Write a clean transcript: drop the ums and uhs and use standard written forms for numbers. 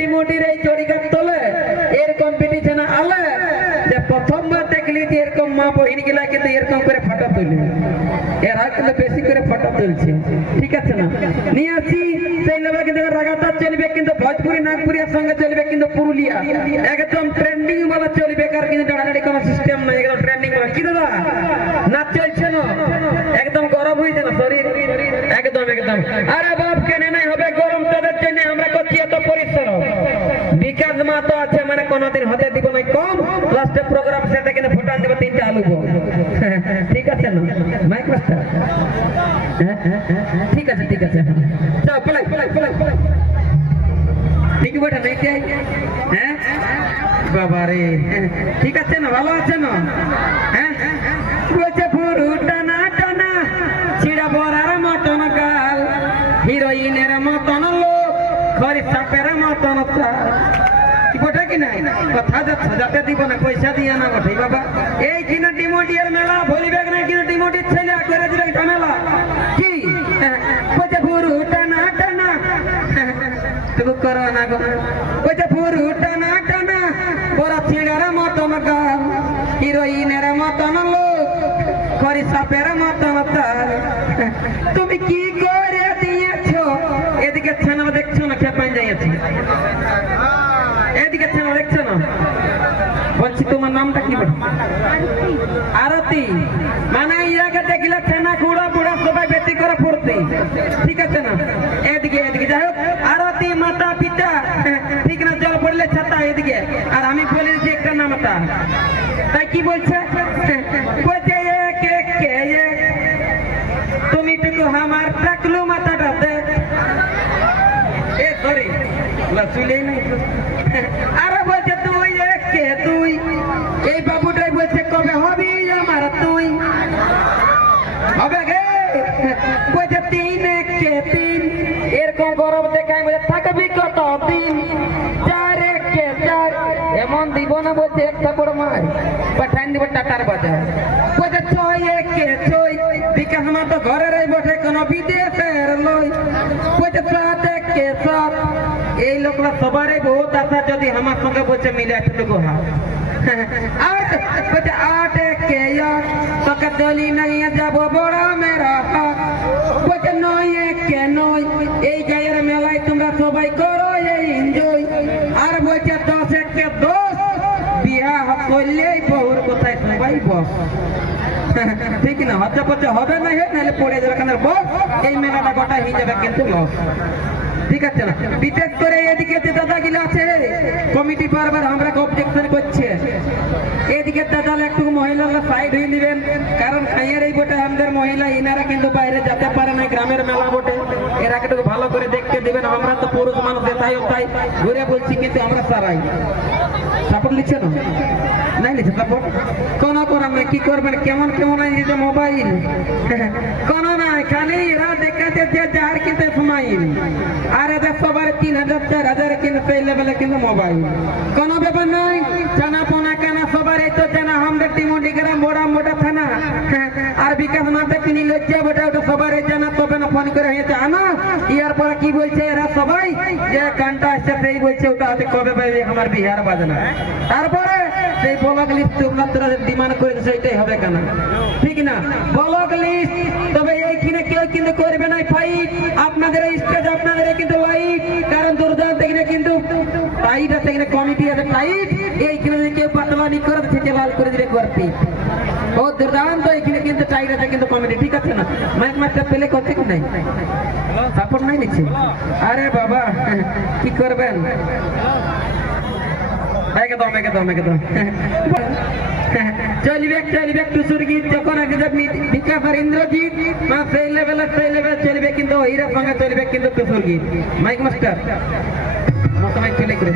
টিমোটির এই চরিকার তলে এর কম্পিটিশন আলে যে প্রথমবার দেখলি যে এরকম মা বহিনী গুলা কিন্তু এরকম করে ফটো তুলবে, এরা কিন্তু বেশি করে ফটো তুলছে, ঠিক আছে না? নিয়ে আসি সেই লেভেলে কিন্তু লাগাতার চলবে, কিন্তু ভোজপুরি নাগপুরিয়ার সঙ্গে চলবে, কিন্তু পুরুলিয়া একদম ট্রেন্ডিং বলা চলবে, কার কিন্তু ডাড়াড়ি কোনো সিস্টেম নাই, একদম ট্রেন্ডিং বলা। কি দাদা নাচ চলছে না? একদম গরম হয়েছে না শরীর? একদম একদম। আরে বাপ কেনে নাই হবে গরম, তাদের জন্য আমরা করছি এত পরিশ্রম। বিকাশ মা তো আছে মানে কোনোদিন হতে দিব না কম, লাস্টে প্রোগ্রাম সেটা কিন্তু ফুটান দেবো 3টা আলু বল, ঠিক আছে না মাইক মাস্টার? ঠিক আছে ঠিক আছে, চল পলাই পলাই পলাই পলাই, ঠিক বেটা নাই চাই। হ্যাঁ বাবা রে, ঠিক আছে না? ভালো আছে না? হ্যাঁ বলছে পুরু টানা টানা ছিড়া বরার মতন গাল, হিরোইনের মতন লোক, খরি সাপের মতন চাল। বটে কি নাই? কথা যাচ্ছে যাতে দিব না, পয়সা দিয়ে না বটে বাবা। এই কিনা ডিমোটিয়ার মেলা ভুলিবে না, কিন্তু ডিমোটির ছেলে করে দিবে ঝামেলা। কি বলছে পুরু টানা টানা, তবু করো না গো। বলছে পুরু টানা টানা বড় ছিড়ার মতন গাল, হিরোইনের মতন লোক, খরি সাপের মতন চাল। তুমি কি করে দিয়েছ? এদিকে ছেলে দেখছো না খেপাই যাইয়াছি, এদিকে ছেলে দেখছো না? বলছি তোমার নামটা কি? আরতি। মানে ইয়াকে দেখলে ছেনা কুড়া বুড়া সবাই বেশি করে পড়তে, ঠিক আছে না? এদিকে এদিকে যাই হোক, আরতি মাতা পিতা, ঠিক না? জল পড়লে ছাতা এদিকে, আর আমি বলে দিচ্ছি একটা নামটা, তাই কি বলছে? বলছে এক এক কে এক, তুমি টুকু আমার টাকলু মাথাটাতে এ ধরে চুলেই নাই। আরে বলছে তুই এক কে তুই, এই বাবুটাই বলছে কবে হবি আমার তুই? হবে গে বলছে 3 এক কে 3, এরকম গরম দেখায় বলছে থাকবি কত দিন? 4 এক কে 4, এমন দিব না বলছে এক থাপড় মার পাঠান দিব টাটার বাজার। বলছে 6 এক কে 6, বিকাশ মা তো ঘরে রই বসে কোনো বিদেশের লই। বলছে 7 এক কে 7, এই লোকরা সবারই বহুত আশা, যদি আমার সঙ্গে বলছে মিলে একটুকু হাত। আর বলছে 8 এক কে 8, তোকে দলি নাই যাবো বড় মেরা হাত। বলছে 9 এক কে 9, এই গায়ের মেলায় তোমরা সবাই করো এই এনজয়। আর বলছে 10 এক কে 10, বিয়া করলেই বহুর কোথায় সবাই বস, ঠিক না? হচ্ছে পচ্ছে হবে না, নাহলে পড়ে যাবে কেন বস, এই মেলাটা গোটা হয়ে যাবে কিন্তু লস, ঠিক আছে না? বিশেষ করে এদিকে যে দাদাগুলো আছে কমিটি বারবার আমরা অবজেকশন করছে, এদিকে দাদা একটু মহিলারা সাইড হয়ে দিবেন, কারণ খাইয়ের এই বটে আমাদের মহিলা, ইনারা কিন্তু বাইরে যেতে পারে না, গ্রামের মেলা বটে, এরা একটু ভালো করে দেখতে দিবেন। আমরা তো পুরুষ মানুষ তাই তাই ঘুরে বলছি, কিন্তু আমরা সারাই সাপোর্ট লিখছে না, নাই লিখছে সাপোর্ট কোন করার নাই। কি করবেন? কেমন কেমন যে মোবাইল কোন নাই, খালি এরা দেখাচ্ছে যে যার কিন্তু স্মাইল, আর এদের সবার 3000 4000 কিন্তু সেই লেভেলে কিন্তু মোবাইল, কোনো ব্যাপার নাই। জানা পোনা কেনা সবার এই তো জানা, আমাদের টিমুটি গ্রাম মোড়া মোটা থানা, আর বিকাশ মাঠে কিনি লজ্জা বটে, ওটা সবার জানা, তবে না ফোন করে হয়েছে আনা। ইয়ার পরে কি বলছে এরা সবাই যে গানটা আসছে সেই বলছে ওটা হচ্ছে কবে পাইবে আমার বিহার বাজনা, তারপরে সেই ব্লক লিস্ট তোমরা ডিমান্ড করেছে সেইটাই হবে কেন, ঠিক না? ব্লক লিস্ট, তবে এইখানে কেউ কিন্তু করবে না ফাইট, আপনাদের স্টেজ আপনাদের কিন্তু লাইট, কারণ দুর্দান্ত এখানে কিন্তু টাইট আছে, এখানে কমিটি আছে টাইট, এইখানে যদি কেউ পাতলানি করে থেকে লাল করে দিলে করতে ও দুর্দান্ত, এখানে কিন্তু টাইট আছে কিন্তু কমিটি, ঠিক আছে না? মাইক মাস্টার পেলে করতে কি নাই, সাপোর্ট নাই নিচ্ছে। আরে বাবা কি করবেন, একদম একদম একদম চলবে চলবে টুসুর গীত, যখন বিকাশ আর ইন্দ্রজিৎ সেই লেভেল চলবে, কিন্তু হীরার সঙ্গে চলবে কিন্তু টুসুর গীত। মাইক মাস্টার আমার সময় চলে করে